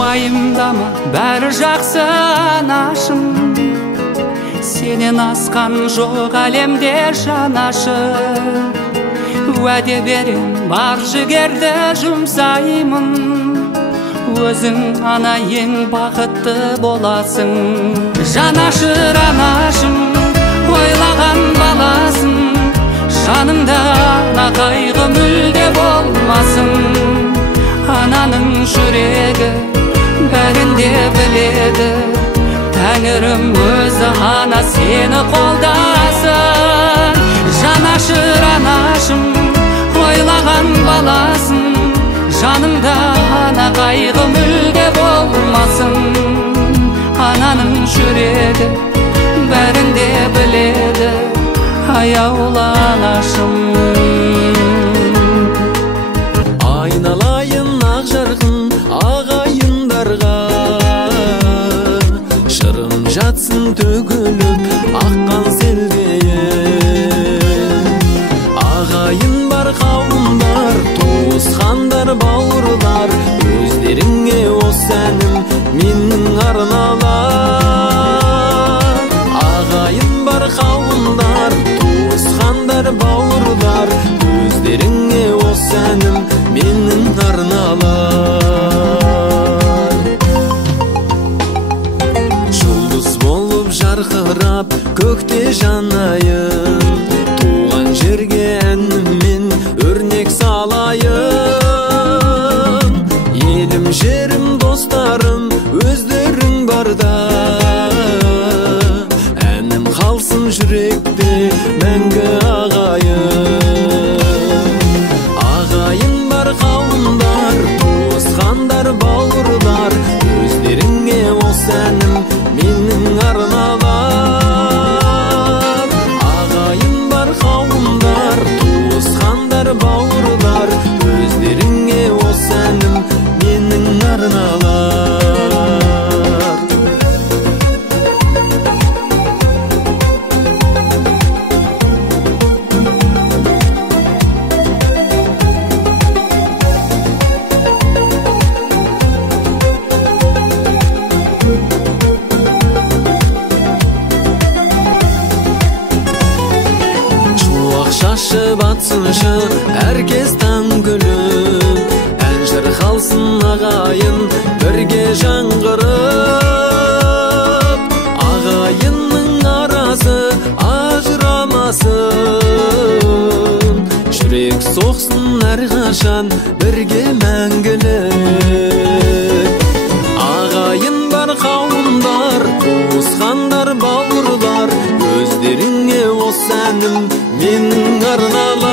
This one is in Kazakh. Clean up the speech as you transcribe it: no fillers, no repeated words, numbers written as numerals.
Уайымдама, бәрі жақсы анашым. Сенен асқан жоқ әлемде жанашыр. Уәде берем, бар жігерді жұмсаймын. Өзің ана ең бақытты боласың. Жанашыр анашым, ойлаған баласың. Жаныңда ана қайғы мүлде болмасын. Ананың жүрегі бәрінде біледі. Тәңірім өзі ана сені қолдасын. Жанашыр анашым, ойлаған баласың. Жанымда ана қайғы мүлде болмасын. Ананың жүрегі бәрінде біледі. Аяулы анашым. Айналайын ақ жарқын ағайындарға, шырым жатсын төгіліп аққан селдейін. Ағайын бар қауымдар, туысқандар, бауырлар, өздеріңе осы әнім менің арналар. Ағайын бар қауымдар, туысқандар, бауырлар, өздеріңе осы әнім менің арналар. Жұлдыз болып жарқырап көкте жанайын, туған жерге әніммен өрнек салайын. Елім, жерім, достарым, өздерің барда, әнім қалсын жүректе мәңгі ағайын. Ағайын бар қауымдар, туысқандар, бауырлар, өздеріңе осы әнім менің арналар. Ағайын бар қауымдар, туысқандар, бауырлар, өздеріңе осы әнім менің арналар. Батсыншы әркез таң күліп, ән шырқалсын ағайын бірге жаңғырып. Ағайынның арасы ажырамасын, жүрек соқсын әрқашан бірге мәңгілік. Ағайын бар қауымдар, туысқандар, бауырлар, өздеріңе осы әнім менің арналар.